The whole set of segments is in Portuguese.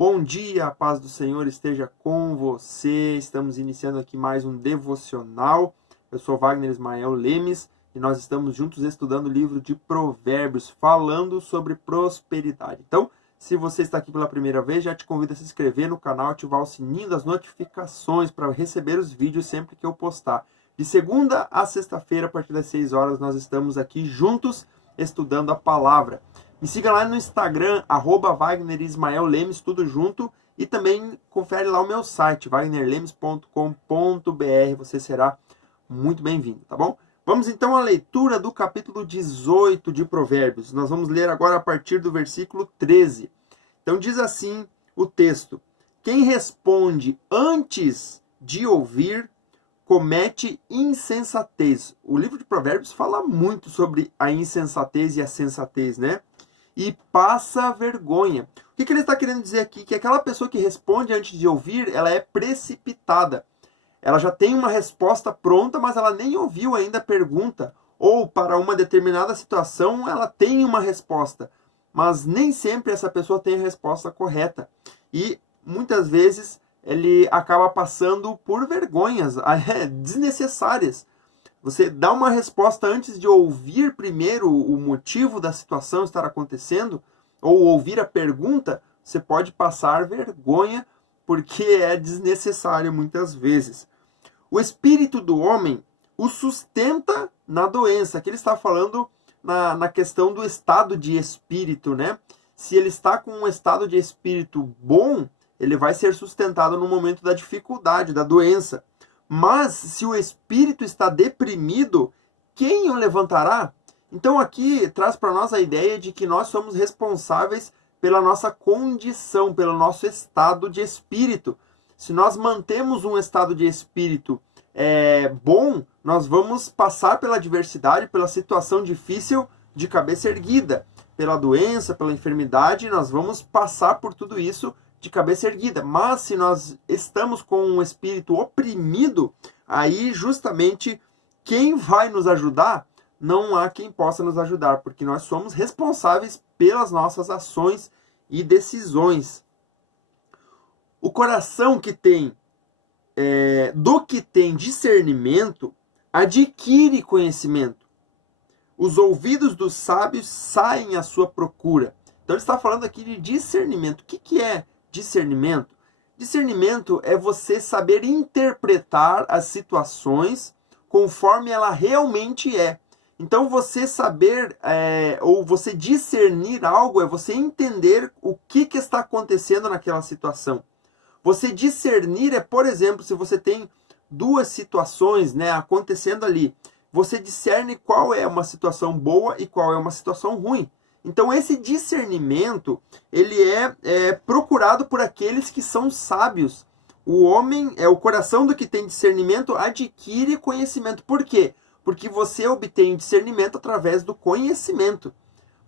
Bom dia, a paz do Senhor esteja com você. Estamos iniciando aqui mais um devocional. Eu sou Wagner Ismael Lemes e nós estamos juntos estudando o livro de Provérbios, falando sobre prosperidade. Então, se você está aqui pela primeira vez, já te convido a se inscrever no canal, ativar o sininho das notificações para receber os vídeos sempre que eu postar. De segunda a sexta-feira, a partir das 6 horas, nós estamos aqui juntos estudando a palavra. Me siga lá no Instagram, @Wagner Ismael Lemes, tudo junto. E também confere lá o meu site, wagnerlemes.com.br. Você será muito bem-vindo, tá bom? Vamos então à leitura do capítulo 18 de Provérbios. Nós vamos ler agora a partir do versículo 13. Então diz assim o texto: quem responde antes de ouvir, comete insensatez. O livro de Provérbios fala muito sobre a insensatez e a sensatez, né? E passa vergonha. O que ele está querendo dizer aqui? Que aquela pessoa que responde antes de ouvir, ela é precipitada. Ela já tem uma resposta pronta, mas ela nem ouviu ainda a pergunta. Ou para uma determinada situação, ela tem uma resposta. Mas nem sempre essa pessoa tem a resposta correta. E muitas vezes ele acaba passando por vergonhas desnecessárias. Você dá uma resposta antes de ouvir primeiro o motivo da situação estar acontecendo, ou ouvir a pergunta, você pode passar vergonha, porque é desnecessário muitas vezes. O espírito do homem o sustenta na doença. Aqui ele está falando na questão do estado de espírito, né? Se ele está com um estado de espírito bom, ele vai ser sustentado no momento da dificuldade, da doença. Mas se o espírito está deprimido, quem o levantará? Então aqui traz para nós a ideia de que nós somos responsáveis pela nossa condição, pelo nosso estado de espírito. Se nós mantemos um estado de espírito bom, nós vamos passar pela adversidade, pela situação difícil de cabeça erguida. Pela doença, pela enfermidade, nós vamos passar por tudo isso de cabeça erguida. Mas se nós estamos com um espírito oprimido, aí justamente quem vai nos ajudar? Não há quem possa nos ajudar, porque nós somos responsáveis pelas nossas ações e decisões. O coração que tem do que tem discernimento adquire conhecimento. Os ouvidos dos sábios saem à sua procura. Então ele está falando aqui de discernimento. O que é discernimento? Discernimento é você saber interpretar as situações conforme ela realmente é. Então você saber ou você discernir algo é você entender o que está acontecendo naquela situação. Você discernir é, por exemplo, se você tem duas situações, né, acontecendo ali, você discerne qual é uma situação boa e qual é uma situação ruim. Então esse discernimento, ele é procurado por aqueles que são sábios. O homem, o coração do que tem discernimento adquire conhecimento. Por quê? Porque você obtém discernimento através do conhecimento.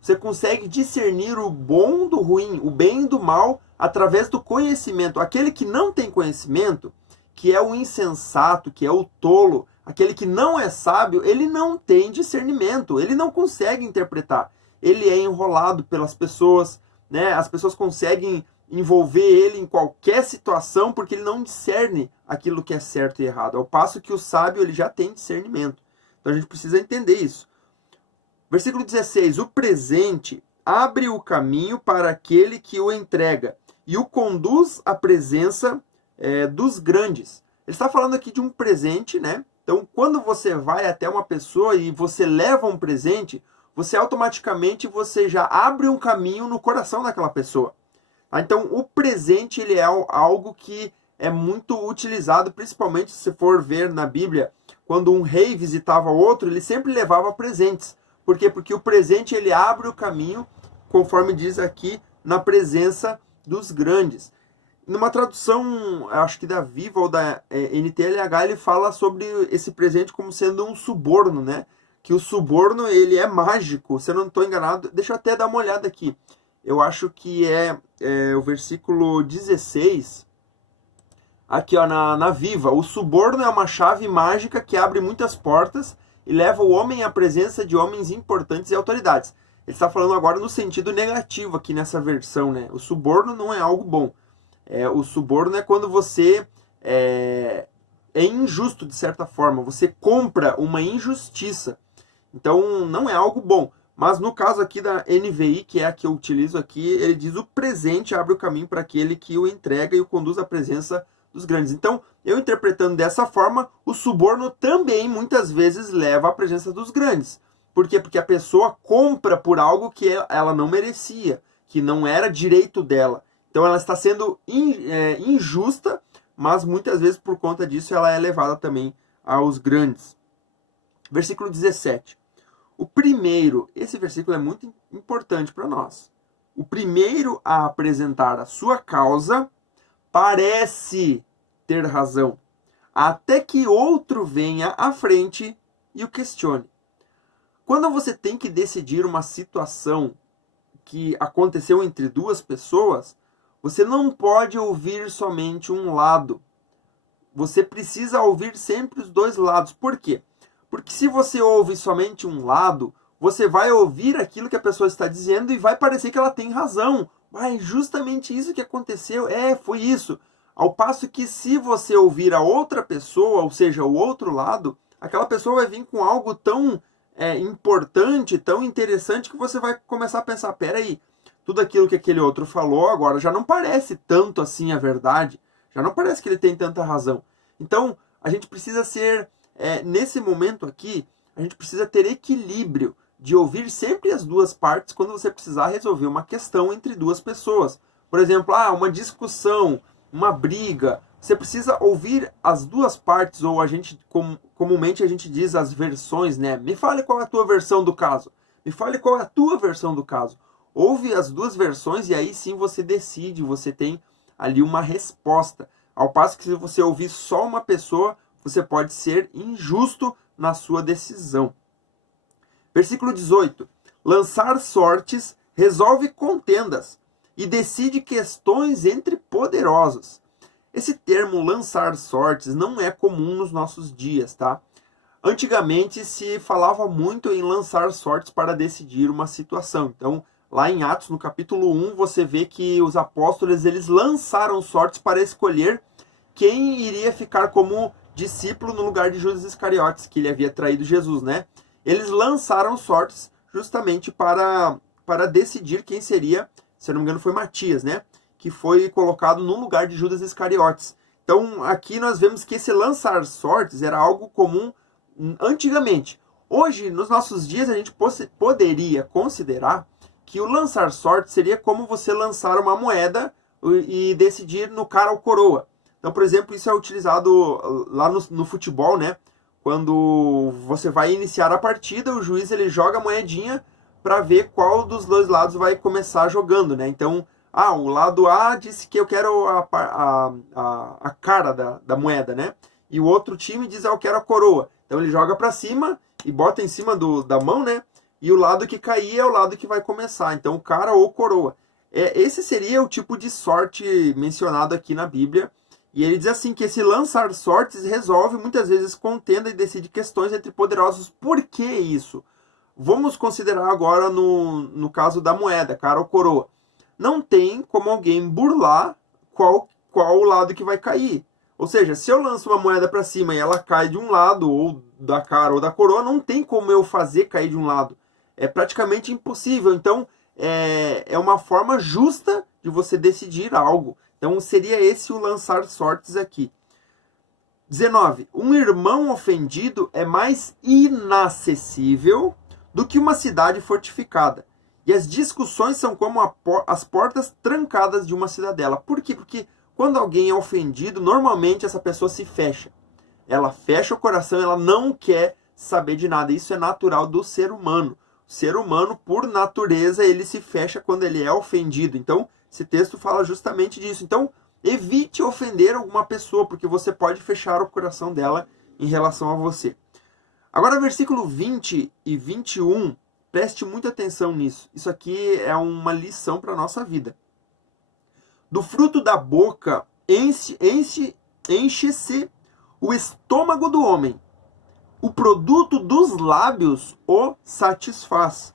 Você consegue discernir o bom do ruim, o bem do mal, através do conhecimento. Aquele que não tem conhecimento, que é o insensato, que é o tolo, aquele que não é sábio, ele não tem discernimento, ele não consegue interpretar. Ele é enrolado pelas pessoas, né? As pessoas conseguem envolver ele em qualquer situação porque ele não discerne aquilo que é certo e errado. Ao passo que o sábio ele já tem discernimento. Então a gente precisa entender isso. Versículo 16. O presente abre o caminho para aquele que o entrega e o conduz à presença dos grandes. Ele está falando aqui de um presente, né? Então quando você vai até uma pessoa e você leva um presente, você automaticamente já abre um caminho no coração daquela pessoa. Então, o presente ele é algo que é muito utilizado, principalmente se você for ver na Bíblia, quando um rei visitava outro, ele sempre levava presentes. Por quê? Porque o presente ele abre o caminho, conforme diz aqui, na presença dos grandes. Numa tradução, acho que da Viva ou da NTLH, ele fala sobre esse presente como sendo um suborno, né? Que o suborno ele é mágico, se eu não estou enganado, deixa eu até dar uma olhada aqui. Eu acho que é o versículo 16, aqui ó, na Viva. O suborno é uma chave mágica que abre muitas portas e leva o homem à presença de homens importantes e autoridades. Ele está falando agora no sentido negativo aqui nessa versão, né? O suborno não é algo bom. O suborno é quando você é injusto de certa forma, você compra uma injustiça. Então não é algo bom. Mas no caso aqui da NVI, que é a que eu utilizo aqui, ele diz: o presente abre o caminho para aquele que o entrega e o conduz à presença dos grandes. Então, eu interpretando dessa forma, o suborno também muitas vezes leva à presença dos grandes. Por quê? Porque a pessoa compra por algo que ela não merecia, que não era direito dela. Então ela está sendo injusta, mas muitas vezes por conta disso ela é levada também aos grandes. Versículo 17. Esse versículo é muito importante para nós. O primeiro a apresentar a sua causa parece ter razão, até que outro venha à frente e o questione. Quando você tem que decidir uma situação que aconteceu entre duas pessoas, você não pode ouvir somente um lado. Você precisa ouvir sempre os dois lados. Por quê? Porque se você ouve somente um lado, você vai ouvir aquilo que a pessoa está dizendo e vai parecer que ela tem razão. Mas justamente isso que aconteceu, foi isso. Ao passo que se você ouvir a outra pessoa, ou seja, o outro lado, aquela pessoa vai vir com algo tão importante, tão interessante, que você vai começar a pensar: peraí, tudo aquilo que aquele outro falou agora já não parece tanto assim a verdade, já não parece que ele tem tanta razão. Então, a gente precisa ser, nesse momento aqui, a gente precisa ter equilíbrio de ouvir sempre as duas partes quando você precisar resolver uma questão entre duas pessoas. Por exemplo, uma discussão, uma briga, você precisa ouvir as duas partes, ou comumente a gente diz as versões, né? Me fale qual é a tua versão do caso. Me fale qual é a tua versão do caso. Ouve as duas versões e aí sim você decide, você tem ali uma resposta. Ao passo que se você ouvir só uma pessoa, você pode ser injusto na sua decisão. Versículo 18. Lançar sortes resolve contendas e decide questões entre poderosos. Esse termo lançar sortes não é comum nos nossos dias, tá? Antigamente se falava muito em lançar sortes para decidir uma situação. Então, lá em Atos, no capítulo 1, você vê que os apóstolos eles lançaram sortes para escolher quem iria ficar como discípulo no lugar de Judas Iscariotes, que ele havia traído Jesus, né? Eles lançaram sortes justamente para decidir quem seria, se eu não me engano foi Matias, né? Que foi colocado no lugar de Judas Iscariotes. Então, aqui nós vemos que esse lançar sortes era algo comum antigamente. Hoje, nos nossos dias, a gente poderia considerar que o lançar sortes seria como você lançar uma moeda e decidir no cara ou coroa. Então, por exemplo, isso é utilizado lá no futebol, né? Quando você vai iniciar a partida, o juiz ele joga a moedinha para ver qual dos dois lados vai começar jogando, né? Então, o lado A disse que eu quero a cara da moeda, né? E o outro time diz, eu quero a coroa. Então ele joga para cima e bota em cima da mão, né? E o lado que cair é o lado que vai começar. Então, cara ou coroa. Esse seria o tipo de sorte mencionado aqui na Bíblia. E ele diz assim, que esse lançar sortes resolve muitas vezes contenda e decide questões entre poderosos. Por que isso? Vamos considerar agora no caso da moeda, cara ou coroa. Não tem como alguém burlar qual o lado que vai cair. Ou seja, se eu lanço uma moeda para cima e ela cai de um lado, ou da cara ou da coroa, não tem como eu fazer cair de um lado. É praticamente impossível. Então, é uma forma justa de você decidir algo. Então, seria esse o lançar sortes aqui. 19. Um irmão ofendido é mais inacessível do que uma cidade fortificada. E as discussões são como as portas trancadas de uma cidadela. Por quê? Porque quando alguém é ofendido, normalmente essa pessoa se fecha. Ela fecha o coração, ela não quer saber de nada. Isso é natural do ser humano. O ser humano, por natureza, ele se fecha quando ele é ofendido. Então, esse texto fala justamente disso. Então, evite ofender alguma pessoa, porque você pode fechar o coração dela em relação a você. Agora, versículo 20 e 21, preste muita atenção nisso. Isso aqui é uma lição para a nossa vida. Do fruto da boca enche-se o estômago do homem. O produto dos lábios o satisfaz.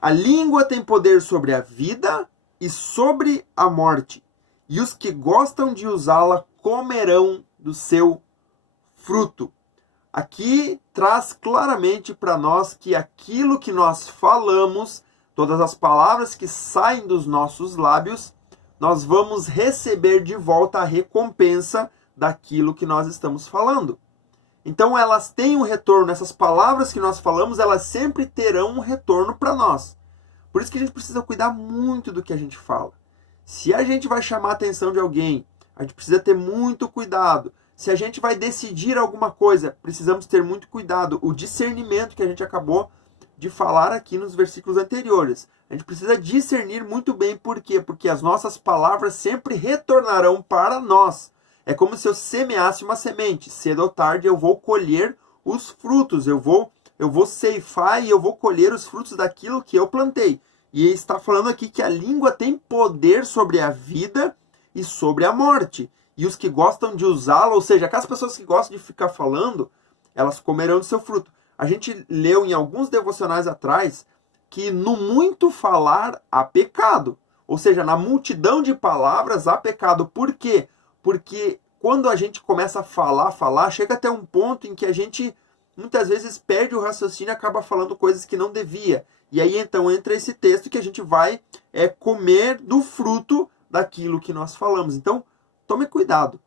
A língua tem poder sobre a vida e sobre a morte. e os que gostam de usá-la comerão do seu fruto. Aqui traz claramente para nós que aquilo que nós falamos, todas as palavras que saem dos nossos lábios, nós vamos receber de volta a recompensa daquilo que nós estamos falando. Então elas têm um retorno, essas palavras que nós falamos, elas sempre terão um retorno para nós. Por isso que a gente precisa cuidar muito do que a gente fala. Se a gente vai chamar a atenção de alguém, a gente precisa ter muito cuidado. Se a gente vai decidir alguma coisa, precisamos ter muito cuidado. O discernimento que a gente acabou de falar aqui nos versículos anteriores. A gente precisa discernir muito bem. Por quê? Porque as nossas palavras sempre retornarão para nós. É como se eu semeasse uma semente. Cedo ou tarde eu vou colher os frutos. Eu vou ceifar e eu vou colher os frutos daquilo que eu plantei. E ele está falando aqui que a língua tem poder sobre a vida e sobre a morte. E os que gostam de usá-la, ou seja, aquelas pessoas que gostam de ficar falando, elas comerão do seu fruto. A gente leu em alguns devocionais atrás que no muito falar há pecado. Ou seja, na multidão de palavras há pecado. Por quê? Porque quando a gente começa a falar, chega até um ponto em que a gente muitas vezes perde o raciocínio e acaba falando coisas que não devia. E aí então entra esse texto que a gente vai comer do fruto daquilo que nós falamos. Então, tome cuidado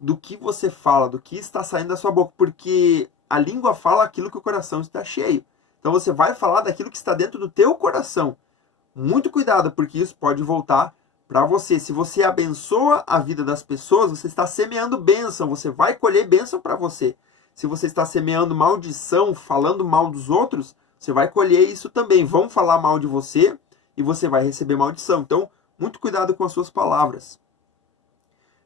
do que você fala, do que está saindo da sua boca, porque a língua fala aquilo que o coração está cheio. Então você vai falar daquilo que está dentro do teu coração. Muito cuidado, porque isso pode voltar para você. Se você abençoa a vida das pessoas, você está semeando bênção, você vai colher bênção para você. Se você está semeando maldição, falando mal dos outros, você vai colher isso também. Vão falar mal de você e você vai receber maldição. Então, muito cuidado com as suas palavras.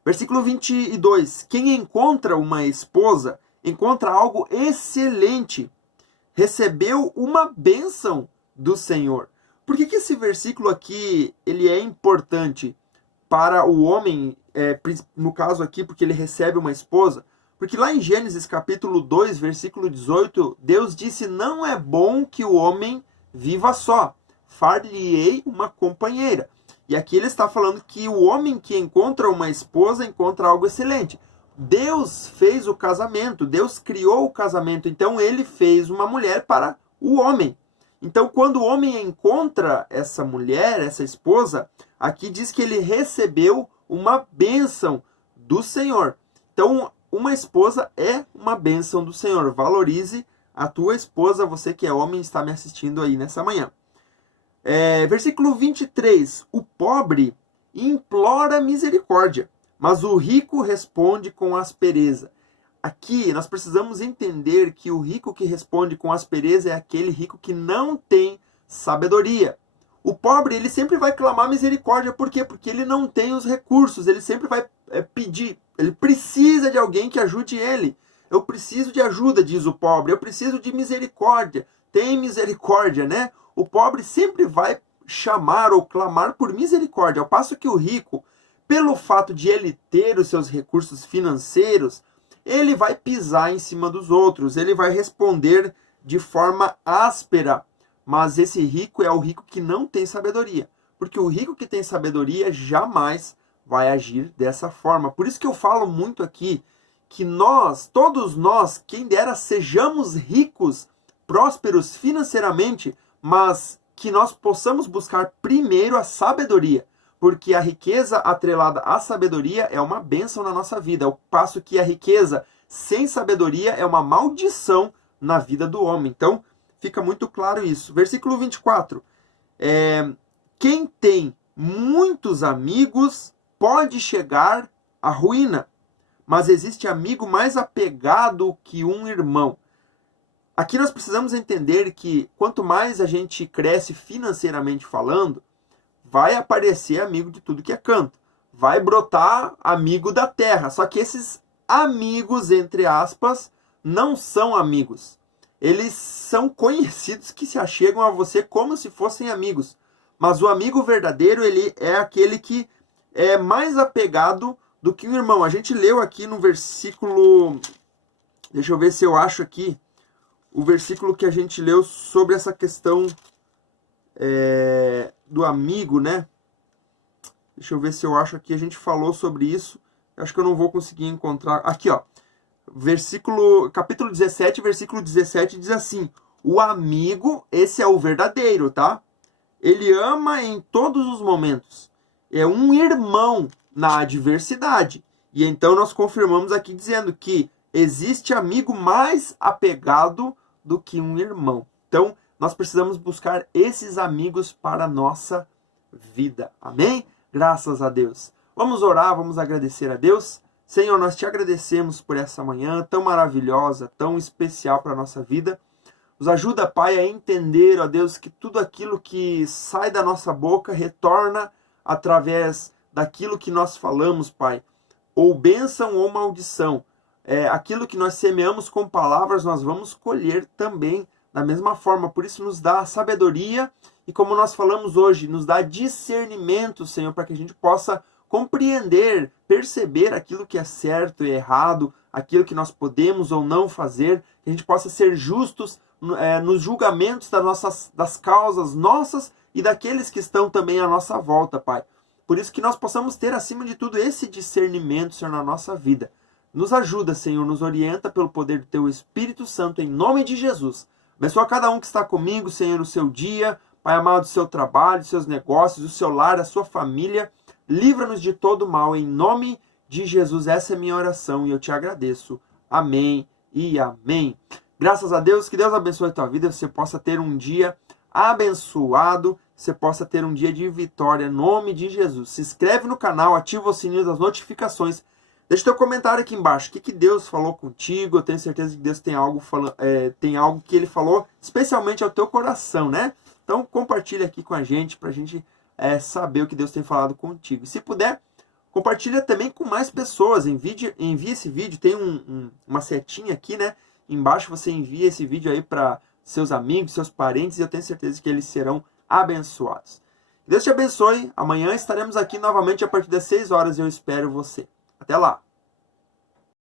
Versículo 22. Quem encontra uma esposa, encontra algo excelente. Recebeu uma bênção do Senhor. Por que esse versículo aqui ele é importante para o homem, no caso aqui, porque ele recebe uma esposa? Porque lá em Gênesis capítulo 2, versículo 18, Deus disse, não é bom que o homem viva só, far-lhe-ei uma companheira. E aqui ele está falando que o homem que encontra uma esposa encontra algo excelente. Deus fez o casamento, Deus criou o casamento, então ele fez uma mulher para o homem. Então quando o homem encontra essa mulher, essa esposa, aqui diz que ele recebeu uma bênção do Senhor. Então uma esposa é uma bênção do Senhor. Valorize a tua esposa, você que é homem está me assistindo aí nessa manhã. Versículo 23. O pobre implora misericórdia, mas o rico responde com aspereza. Aqui nós precisamos entender que o rico que responde com aspereza é aquele rico que não tem sabedoria. O pobre, ele sempre vai clamar misericórdia. Por quê? Porque ele não tem os recursos. Ele sempre vai pedir. Ele precisa de alguém que ajude ele. Eu preciso de ajuda, diz o pobre. Eu preciso de misericórdia. Tem misericórdia, né? O pobre sempre vai chamar ou clamar por misericórdia. Ao passo que o rico, pelo fato de ele ter os seus recursos financeiros, ele vai pisar em cima dos outros. Ele vai responder de forma áspera. Mas esse rico é o rico que não tem sabedoria. Porque o rico que tem sabedoria jamais vai agir dessa forma. Por isso que eu falo muito aqui que nós, todos nós, quem dera sejamos ricos, prósperos financeiramente, mas que nós possamos buscar primeiro a sabedoria. Porque a riqueza atrelada à sabedoria é uma bênção na nossa vida. Ao passo que a riqueza sem sabedoria é uma maldição na vida do homem. Então, fica muito claro isso. Versículo 24. Quem tem muitos amigos pode chegar à ruína, mas existe amigo mais apegado que um irmão. Aqui nós precisamos entender que quanto mais a gente cresce financeiramente falando, vai aparecer amigo de tudo que é canto. Vai brotar amigo da terra. Só que esses amigos, entre aspas, não são amigos. Eles são conhecidos que se achegam a você como se fossem amigos. Mas o amigo verdadeiro, ele é aquele que é mais apegado do que um irmão. A gente leu aqui no versículo... Deixa eu ver se eu acho aqui. O versículo que a gente leu sobre essa questão do amigo, né? Deixa eu ver se eu acho aqui, a gente falou sobre isso. Eu acho que eu não vou conseguir encontrar. Aqui, ó. Capítulo 17, versículo 17 diz assim: o amigo, esse é o verdadeiro, tá? Ele ama em todos os momentos. É um irmão na adversidade. E então nós confirmamos aqui dizendo que existe amigo mais apegado do que um irmão. Então, nós precisamos buscar esses amigos para a nossa vida. Amém? Graças a Deus. Vamos orar, vamos agradecer a Deus. Senhor, nós te agradecemos por essa manhã tão maravilhosa, tão especial para a nossa vida. Nos ajuda, Pai, a entender, ó Deus, que tudo aquilo que sai da nossa boca retorna através daquilo que nós falamos, Pai. Ou bênção ou maldição. Aquilo que nós semeamos com palavras, nós vamos colher também da mesma forma. Por isso nos dá sabedoria e, como nós falamos hoje, nos dá discernimento, Senhor, para que a gente possa compreender, perceber aquilo que é certo e errado, aquilo que nós podemos ou não fazer, que a gente possa ser justos nos julgamentos das causas nossas e daqueles que estão também à nossa volta, Pai. Por isso que nós possamos ter, acima de tudo, esse discernimento, Senhor, na nossa vida. Nos ajuda, Senhor, nos orienta pelo poder do Teu Espírito Santo, em nome de Jesus. Abençoa cada um que está comigo, Senhor, no seu dia, Pai amado, do seu trabalho, dos seus negócios, do seu lar, da sua família. Livra-nos de todo mal, em nome de Jesus. Essa é a minha oração e eu te agradeço. Amém e amém. Graças a Deus, que Deus abençoe a tua vida, você possa ter um dia abençoado, você possa ter um dia de vitória, em nome de Jesus. Se inscreve no canal, ativa o sininho das notificações. Deixa teu comentário aqui embaixo. O que Deus falou contigo? Eu tenho certeza que Deus tem algo que Ele falou especialmente ao teu coração, né? Então compartilha aqui com a gente para a gente saber o que Deus tem falado contigo. E se puder, compartilha também com mais pessoas. Envie esse vídeo. Tem uma setinha aqui, né? Embaixo você envia esse vídeo aí para seus amigos, seus parentes, e eu tenho certeza que eles serão abençoados. Deus te abençoe. Amanhã estaremos aqui novamente a partir das 6 horas e eu espero você. Até lá!